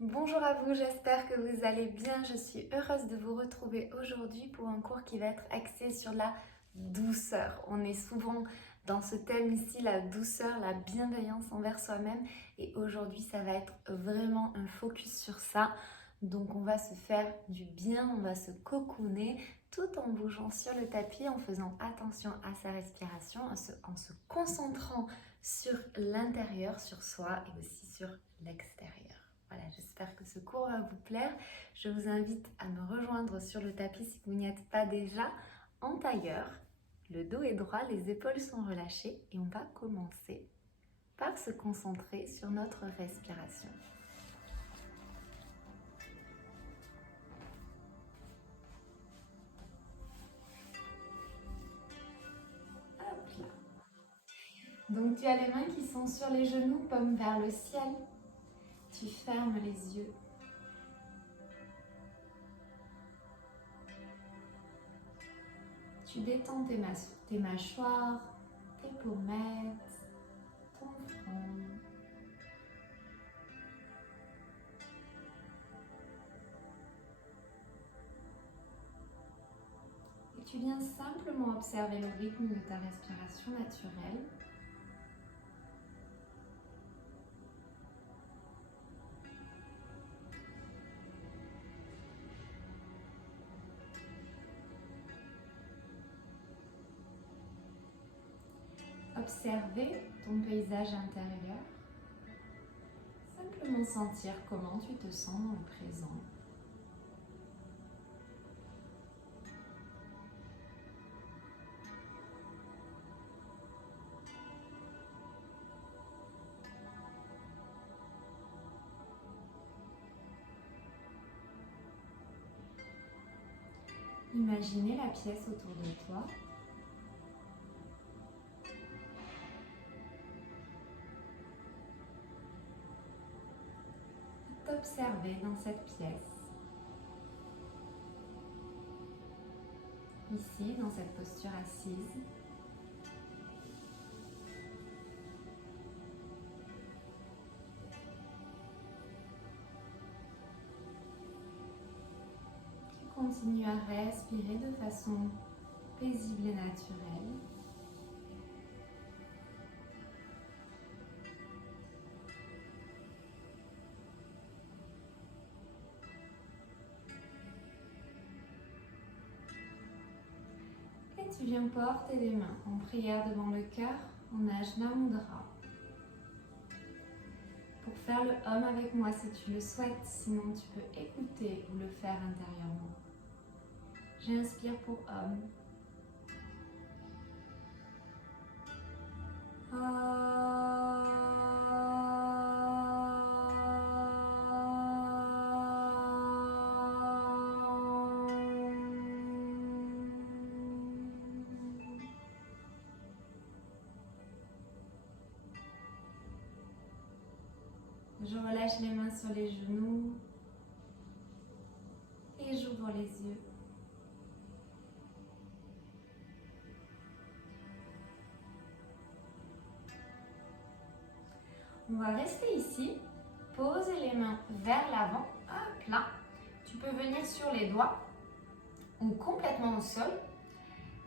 Bonjour à vous, j'espère que vous allez bien. Je suis heureuse de vous retrouver aujourd'hui pour un cours qui va être axé sur la douceur. On est souvent dans ce thème ici, la douceur, la bienveillance envers soi-même. Et aujourd'hui, ça va être vraiment un focus sur ça. Donc on va se faire du bien, on va se cocooner tout en bougeant sur le tapis, en faisant attention à sa respiration, en se concentrant sur l'intérieur, sur soi et aussi sur l'extérieur. Voilà, j'espère que ce cours va vous plaire. Je vous invite à me rejoindre sur le tapis si vous n'y êtes pas déjà, en tailleur. Le dos est droit, les épaules sont relâchées et on va commencer par se concentrer sur notre respiration. Hop là. Donc tu as les mains qui sont sur les genoux, paumes vers le ciel. Tu fermes les yeux. Tu détends tes mâchoires, tes pommettes, ton front. Et tu viens simplement observer le rythme de ta respiration naturelle. Observer ton paysage intérieur. Simplement sentir comment tu te sens dans le présent. Imaginez la pièce autour de toi. T'observer dans cette pièce. Ici, dans cette posture assise. Tu continues à respirer de façon paisible et naturelle. Et tu viens porter les mains en prière devant le cœur en Ajna Mudra. Pour faire le Om avec moi si tu le souhaites, sinon tu peux écouter ou le faire intérieurement. J'inspire pour Om. Je relâche les mains sur les genoux et j'ouvre les yeux. On va rester ici, poser les mains vers l'avant, hop là. Tu peux venir sur les doigts ou complètement au sol.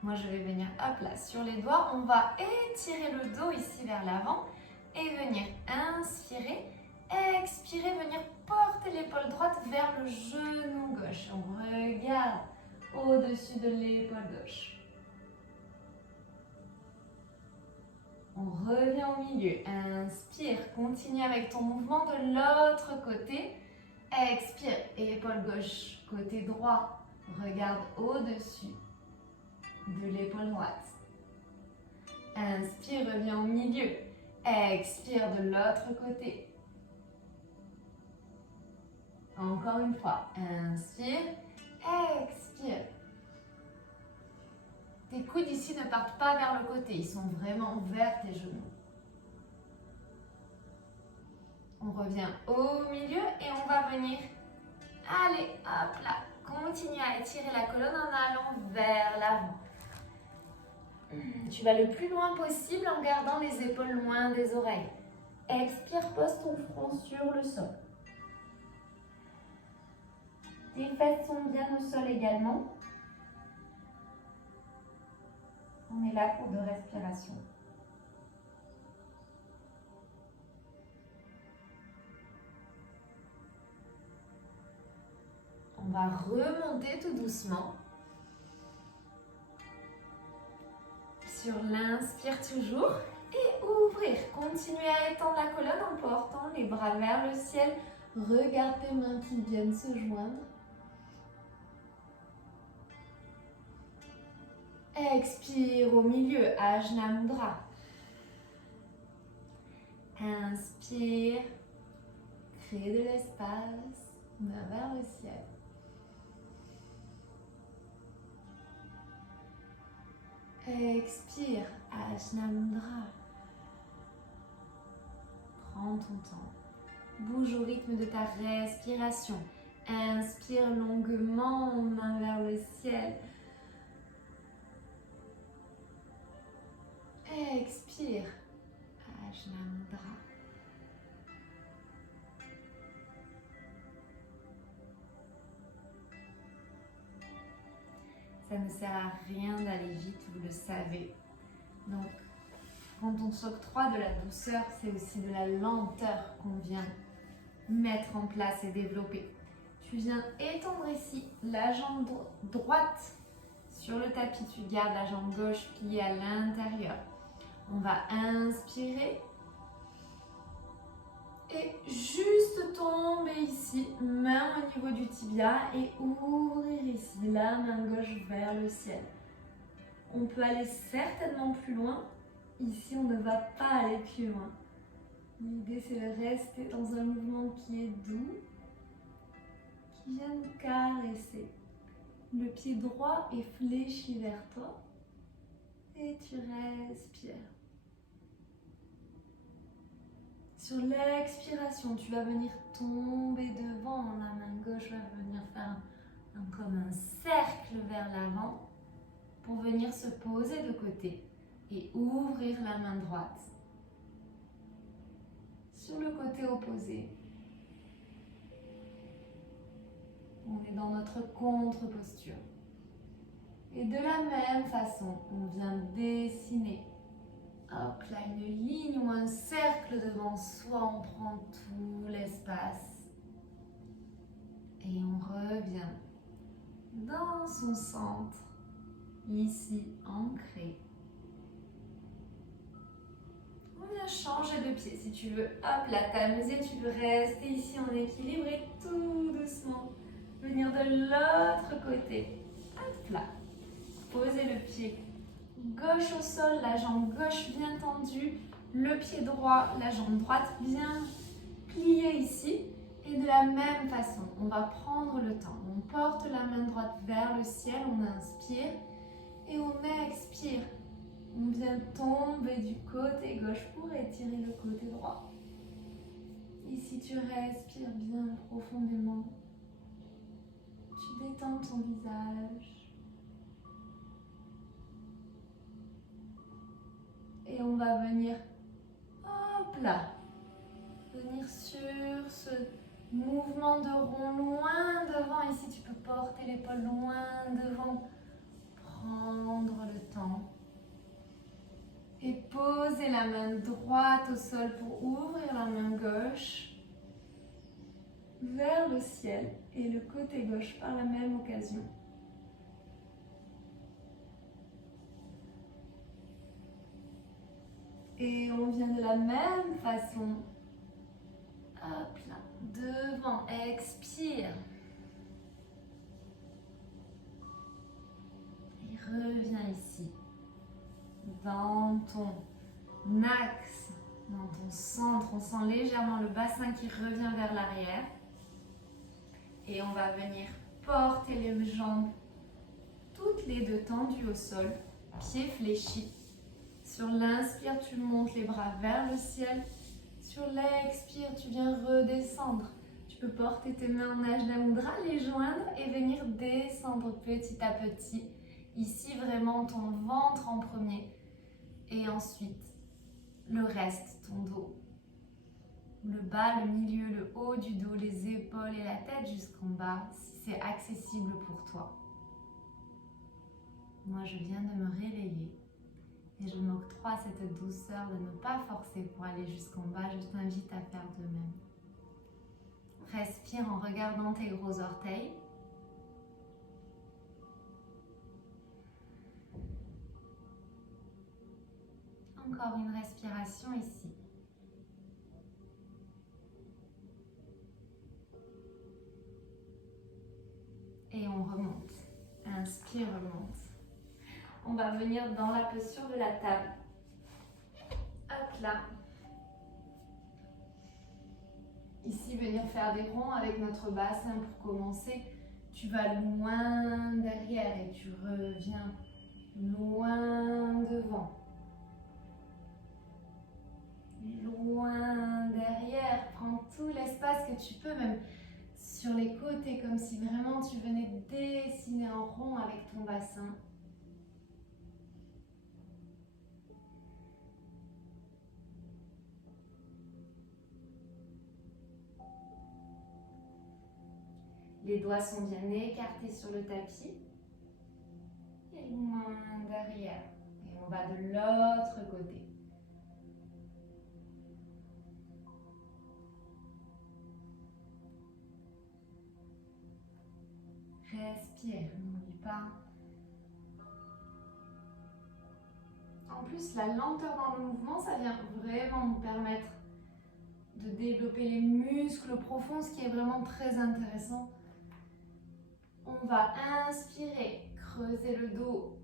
Moi je vais venir hop là sur les doigts. On va étirer le dos ici vers l'avant et venir inspirer. Expirez, venir porter l'épaule droite vers le genou gauche. On regarde au-dessus de l'épaule gauche. On revient au milieu. Inspire, continue avec ton mouvement de l'autre côté. Expire, épaule gauche, côté droit. Regarde au-dessus de l'épaule droite. Inspire, reviens au milieu. Expire de l'autre côté. Encore une fois, inspire, expire. Tes coudes ici ne partent pas vers le côté, ils sont vraiment vers tes genoux. On revient au milieu et on va venir, allez, hop là, continue à étirer la colonne en allant vers l'avant. Tu vas le plus loin possible en gardant les épaules loin des oreilles. Expire, pose ton front sur le sol. Les fesses sont bien au sol également. On est là pour 2 respirations. On va remonter tout doucement. Sur l'inspire toujours et ouvrir. Continuez à étendre la colonne en portant les bras vers le ciel. Regarde tes mains qui viennent se joindre. Expire au milieu, Ajna Mudra. Inspire, crée de l'espace, main vers le ciel. Expire, Ajna Mudra. Prends ton temps. Bouge au rythme de ta respiration. Inspire longuement, main vers le ciel. Expire, Ajna Mudra. Ça ne sert à rien d'aller vite, vous le savez. Donc, quand on s'octroie de la douceur, c'est aussi de la lenteur qu'on vient mettre en place et développer. Tu viens étendre ici la jambe droite sur le tapis. Tu gardes la jambe gauche pliée à l'intérieur. On va inspirer et juste tomber ici, main au niveau du tibia et ouvrir ici la main gauche vers le ciel. On peut aller certainement plus loin. Ici, on ne va pas aller plus loin. L'idée, c'est de rester dans un mouvement qui est doux, qui vient nous caresser. Le pied droit est fléchi vers toi et tu respires. Sur l'expiration, tu vas venir tomber devant. La main gauche va venir faire comme un cercle vers l'avant pour venir se poser de côté et ouvrir la main droite. Sur le côté opposé, on est dans notre contre-posture. Et de la même façon, on vient dessiner. Hop là, une ligne ou un cercle devant soi, on prend tout l'espace. Et on revient dans son centre, ici ancré. On vient changer de pied si tu veux. Hop là, t'amuser, tu peux rester ici en équilibre et tout doucement venir de l'autre côté. Hop là, posez le pied gauche au sol, la jambe gauche bien tendue, le pied droit, la jambe droite bien pliée ici. Et de la même façon, on va prendre le temps. On porte la main droite vers le ciel, on inspire et on expire. On vient tomber du côté gauche pour étirer le côté droit. Ici, tu respires bien profondément. Tu détends ton visage. Et on va venir, hop là, venir sur ce mouvement de rond loin devant. Ici, tu peux porter l'épaule loin devant. Prendre le temps. Et poser la main droite au sol pour ouvrir la main gauche vers le ciel et le côté gauche par la même occasion. Et on vient de la même façon. Hop là, devant, expire. Et reviens ici. Dans ton axe, dans ton centre, on sent légèrement le bassin qui revient vers l'arrière. Et on va venir porter les jambes toutes les deux tendues au sol, pieds fléchis. Sur l'inspire, tu montes les bras vers le ciel. Sur l'expire, tu viens redescendre. Tu peux porter tes mains en Ajna Mudra, les joindre et venir descendre petit à petit. Ici, vraiment ton ventre en premier. Et ensuite, le reste, ton dos. le bas, le milieu, le haut du dos, les épaules et la tête jusqu'en bas, si c'est accessible pour toi. Moi, je viens de me réveiller et je m'octroie cette douceur de ne pas forcer pour aller jusqu'en bas. Je t'invite à faire de même. Respire en regardant tes gros orteils. Encore une respiration ici. Et on remonte. Inspire, remonte. On va venir dans la posture de la table. Hop là. Ici, venir faire des ronds avec notre bassin pour commencer. Tu vas loin derrière et tu reviens loin devant. Loin derrière. Prends tout l'espace que tu peux, même sur les côtés, comme si vraiment tu venais dessiner un rond avec ton bassin. Les doigts sont bien écartés sur le tapis. Et loin derrière. Et on va de l'autre côté. Respire, n'oublie pas. En plus, la lenteur dans le mouvement, ça vient vraiment nous permettre de développer les muscles profonds, ce qui est vraiment très intéressant. On va inspirer, creuser le dos,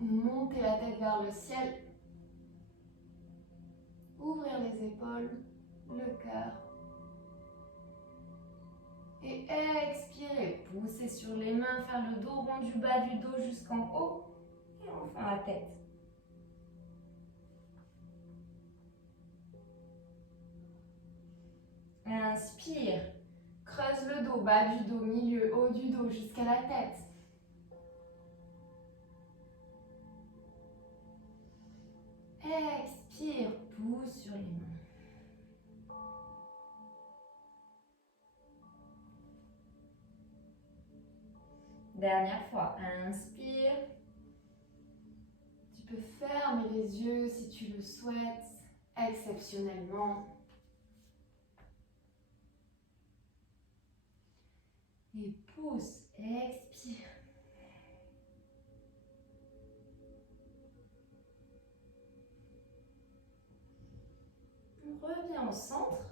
monter la tête vers le ciel, ouvrir les épaules, le cœur. Et expirer, pousser sur les mains, faire le dos rond du bas du dos jusqu'en haut. Et enfin la tête. Inspire, creuse le dos, bas du dos, milieu, haut du dos jusqu'à la tête. Expire, pousse sur les mains. Dernière fois, inspire. Tu peux fermer les yeux si tu le souhaites, exceptionnellement. Et pousse, expire. On revient au centre.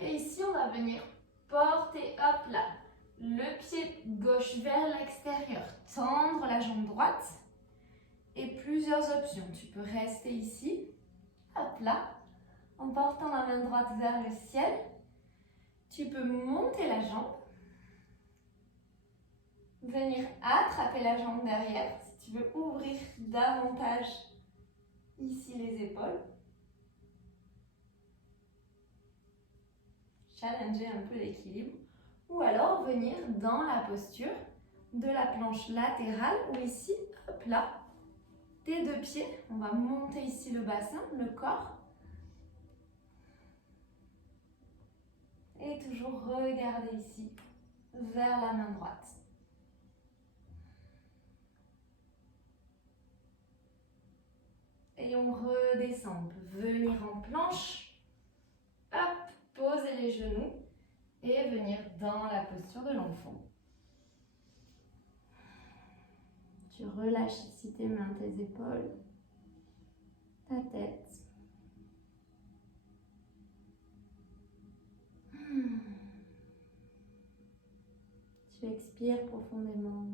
Et ici, on va venir porter, hop là, le pied gauche vers l'extérieur. Tendre la jambe droite. Et plusieurs options. Tu peux rester ici, hop là, en portant la main droite vers le ciel. Tu peux monter la jambe. Venir attraper la jambe derrière, si tu veux ouvrir davantage ici les épaules. Challenger un peu l'équilibre. Ou alors venir dans la posture de la planche latérale ou ici, hop là, tes deux pieds. On va monter ici le bassin, le corps. Et toujours regarder ici vers la main droite. Et on redescend. On peut venir en planche. Hop, poser les genoux. Et venir dans la posture de l'enfant. Tu relâches ici tes mains, tes épaules, ta tête. Tu expires profondément.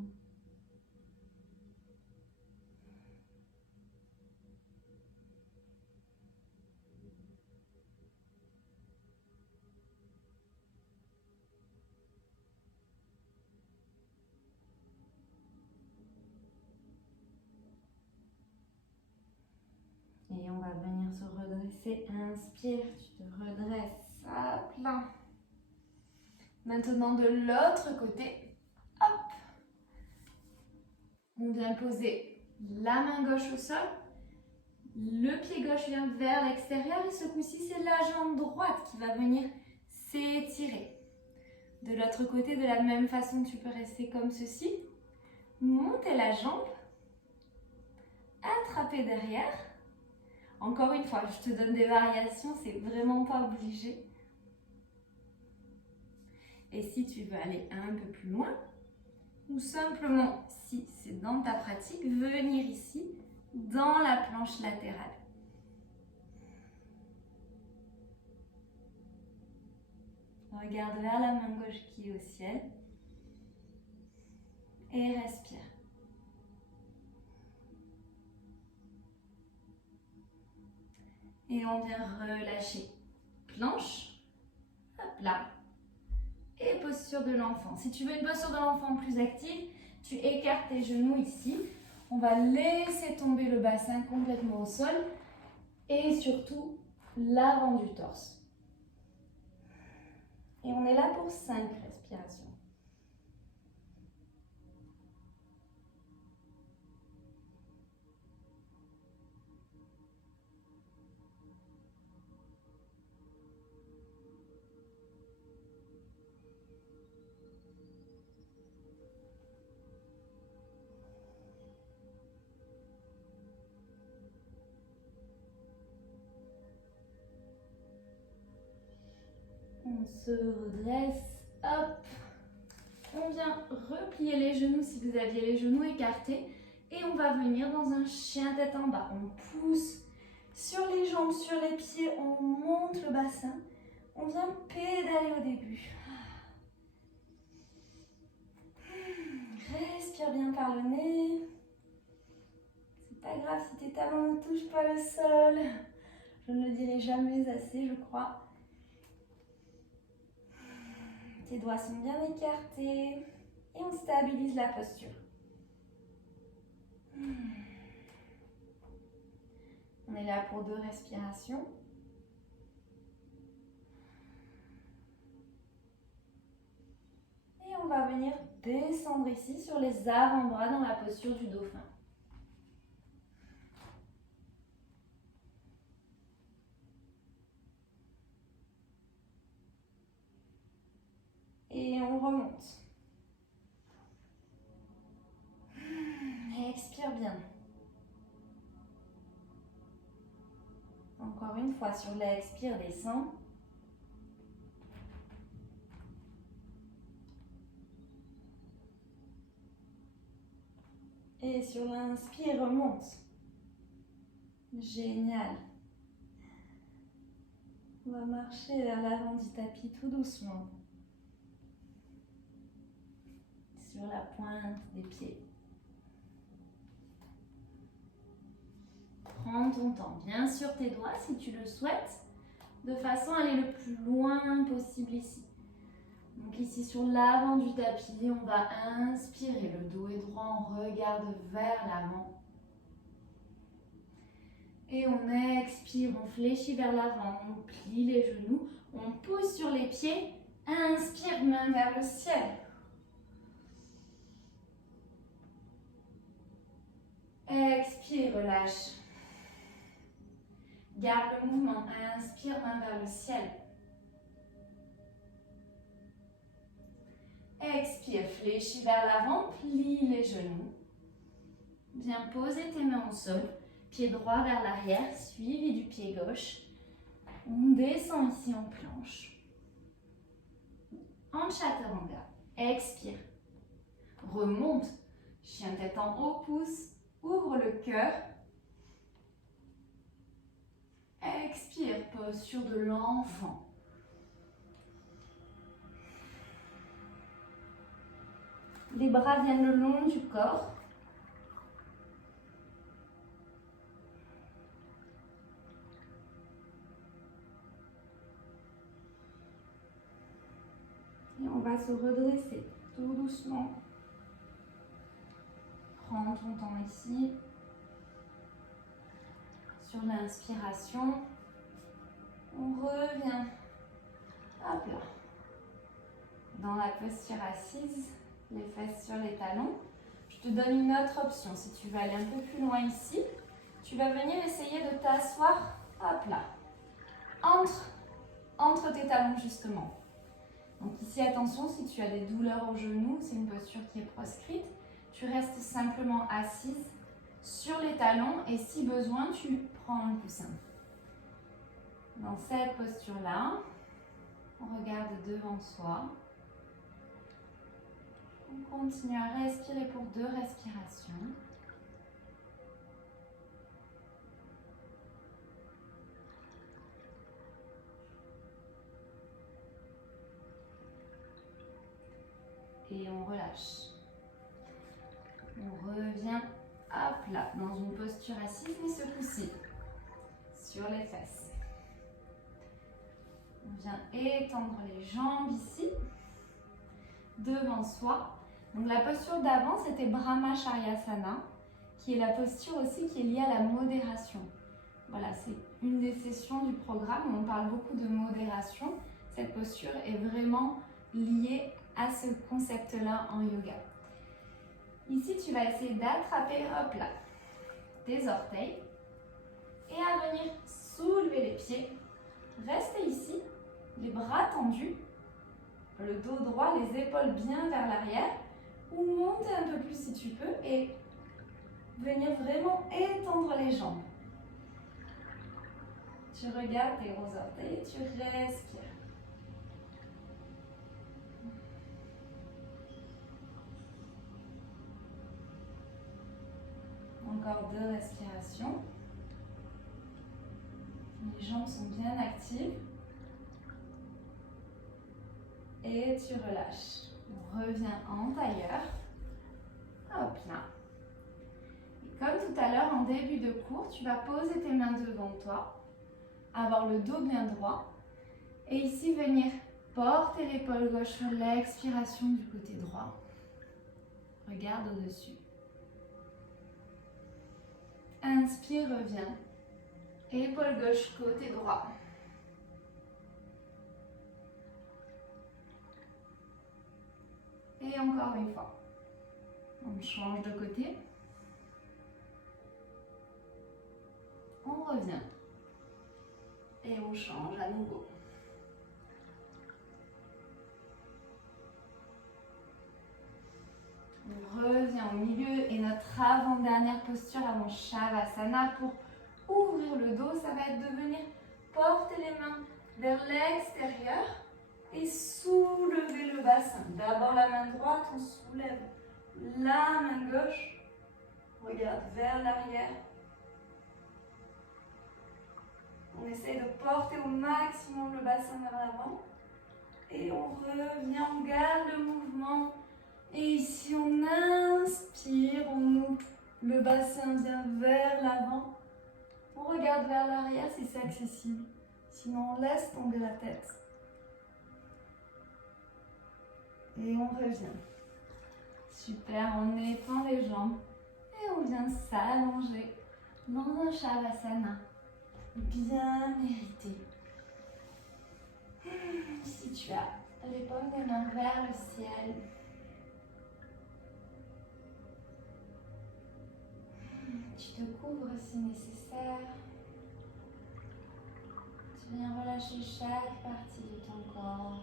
Et on va venir se redresser. Inspire, tu te redresses. Hop là. Maintenant de l'autre côté. Hop. On vient poser la main gauche au sol. Le pied gauche vient vers l'extérieur et ce coup-ci, c'est la jambe droite qui va venir s'étirer. De l'autre côté, de la même façon, tu peux rester comme ceci. Monter la jambe, attraper derrière. Encore une fois, je te donne des variations, c'est vraiment pas obligé. Et si tu veux aller un peu plus loin, ou simplement, si c'est dans ta pratique, venir ici, dans la planche latérale. Regarde vers la main gauche qui est au ciel. Et respire. Et on vient relâcher. Planche, hop là. Et posture de l'enfant. Si tu veux une posture de l'enfant plus active, tu écartes tes genoux ici. On va laisser tomber le bassin complètement au sol et surtout l'avant du torse. Et on est là pour 5 respirations. On se redresse, hop. On vient replier les genoux si vous aviez les genoux écartés. Et on va venir dans un chien tête en bas. On pousse sur les jambes, sur les pieds, on monte le bassin. On vient pédaler au début. Respire bien par le nez. C'est pas grave si tes talons ne touchent pas le sol. Je ne le dirai jamais assez, je crois. Tes doigts sont bien écartés et on stabilise la posture. On est là pour 2 respirations. Et on va venir descendre ici sur les avant-bras dans la posture du dauphin. Et on remonte. Et expire bien. Encore une fois, sur l'expire, descend. Et sur l'inspire, remonte. Génial. On va marcher vers l'avant du tapis tout doucement. Sur la pointe des pieds. Prends ton temps, bien sûr tes doigts si tu le souhaites, de façon à aller le plus loin possible ici. Donc ici sur l'avant du tapis, on va inspirer, le dos est droit, on regarde vers l'avant. Et on expire, on fléchit vers l'avant, on plie les genoux, on pousse sur les pieds, inspire, main vers le ciel. Expire, relâche. Garde le mouvement, inspire, main vers le ciel. Expire, fléchis vers l'avant, plie les genoux. Viens poser tes mains au sol, pied droit vers l'arrière, suivi du pied gauche. On descend ici en planche. En chaturanga, expire. Remonte, chien tête en haut, pousse, ouvre le cœur. Expire, posture de l'enfant. Les bras viennent le long du corps. Et on va se redresser tout doucement. Prends ton temps ici. Sur l'inspiration, on revient. Hop là. Dans la posture assise, les fesses sur les talons. Je te donne une autre option. Si tu veux aller un peu plus loin ici, tu vas venir essayer de t'asseoir, hop là, entre tes talons justement. Donc ici, attention, si tu as des douleurs au genou, c'est une posture qui est proscrite. Tu restes simplement assise sur les talons et si besoin, tu prends un coussin. Dans cette posture-là, on regarde devant soi. On continue à respirer pour 2 respirations. Et on relâche. On revient, hop là, dans une posture assise, mais ce coup-ci, sur les fesses. On vient étendre les jambes ici, devant soi. Donc la posture d'avant, c'était Brahmacharya-sana, qui est la posture aussi qui est liée à la modération. Voilà, c'est une des sessions du programme où on parle beaucoup de modération. Cette posture est vraiment liée à ce concept-là en yoga. Ici, tu vas essayer d'attraper, hop là, tes orteils et à venir soulever les pieds. Restez ici, les bras tendus, le dos droit, les épaules bien vers l'arrière ou monter un peu plus si tu peux et venir vraiment étendre les jambes. Tu regardes tes gros orteils et tu respires. Encore 2 respirations. Les jambes sont bien actives. Et tu relâches. On revient en tailleur. Hop là. Et comme tout à l'heure, en début de cours, tu vas poser tes mains devant toi. Avoir le dos bien droit. Et ici, venir porter l'épaule gauche sur l'expiration du côté droit. Regarde au-dessus. Inspire, reviens. Épaule gauche, côté droit. Et encore une fois. On change de côté. On revient. Et on change à nouveau. On revient au milieu et notre avant-dernière posture avant Shavasana pour ouvrir le dos, ça va être de venir porter les mains vers l'extérieur et soulever le bassin. D'abord la main droite, on soulève la main gauche, regarde vers l'arrière. On essaie de porter au maximum le bassin vers l'avant et on revient, on garde le mouvement. Et ici, on inspire, on ouvre, le bassin vient vers l'avant. On regarde vers l'arrière si c'est accessible. Sinon, on laisse tomber la tête. Et on revient. Super, on étend les jambes. Et on vient s'allonger dans un Shavasana. Bien mérité. Si tu as les paumes des mains vers le ciel. Tu te couvres si nécessaire. Tu viens relâcher chaque partie de ton corps.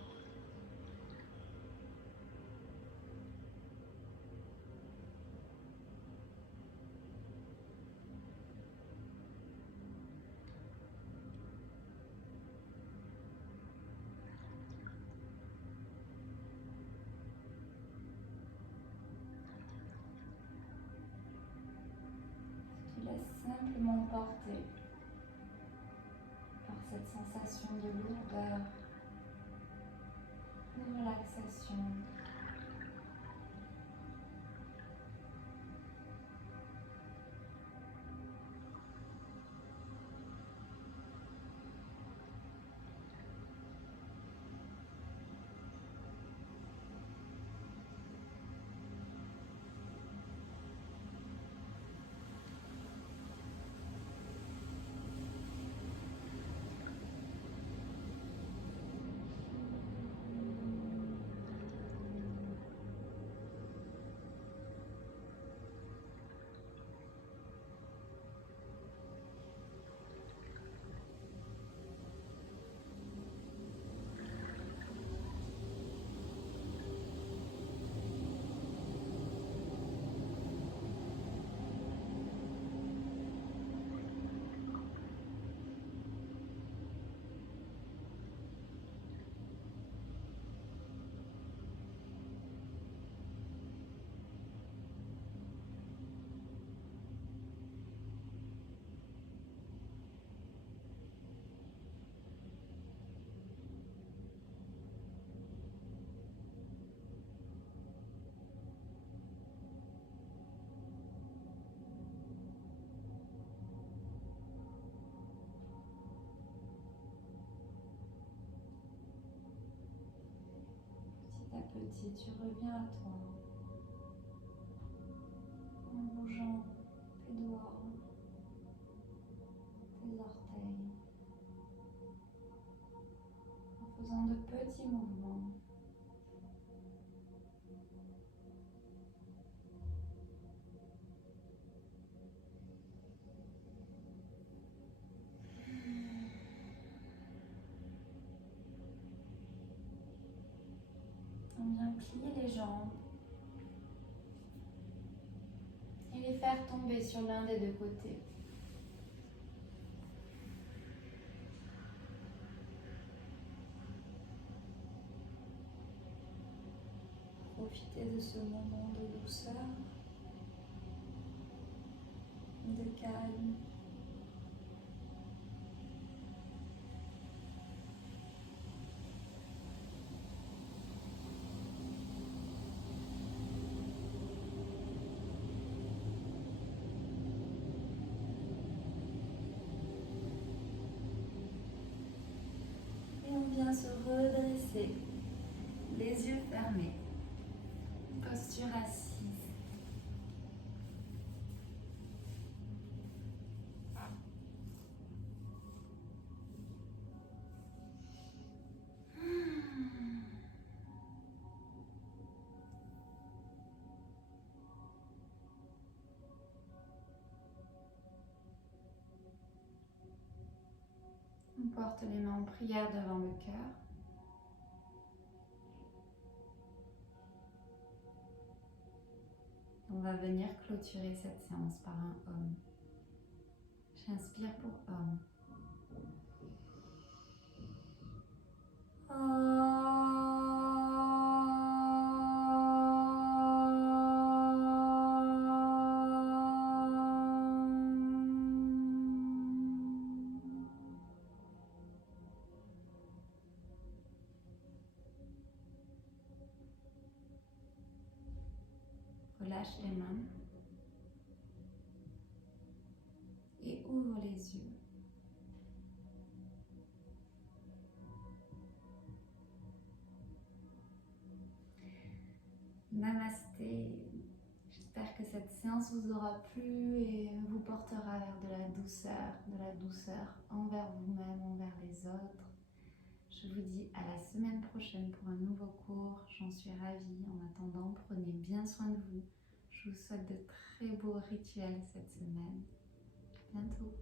Simplement porté par cette sensation de lourdeur, de relaxation. à petit, tu reviens à toi en bougeant tes doigts, tes orteils, en faisant de petits mouvements. On vient plier les jambes et les faire tomber sur l'un des deux côtés. Profitez de ce moment de douceur, de calme. Et on vient se redresser, les yeux fermés, posture assise. On porte les mains en prière devant le cœur. On va venir clôturer cette séance par un Om. J'inspire pour Om. Relâche les mains et ouvre les yeux. Namasté. J'espère que cette séance vous aura plu et vous portera vers de la douceur envers vous-même, envers les autres. Je vous dis à la semaine prochaine pour un nouveau cours. J'en suis ravie. En attendant, prenez bien soin de vous. Je vous souhaite de très beaux rituels cette semaine. À bientôt.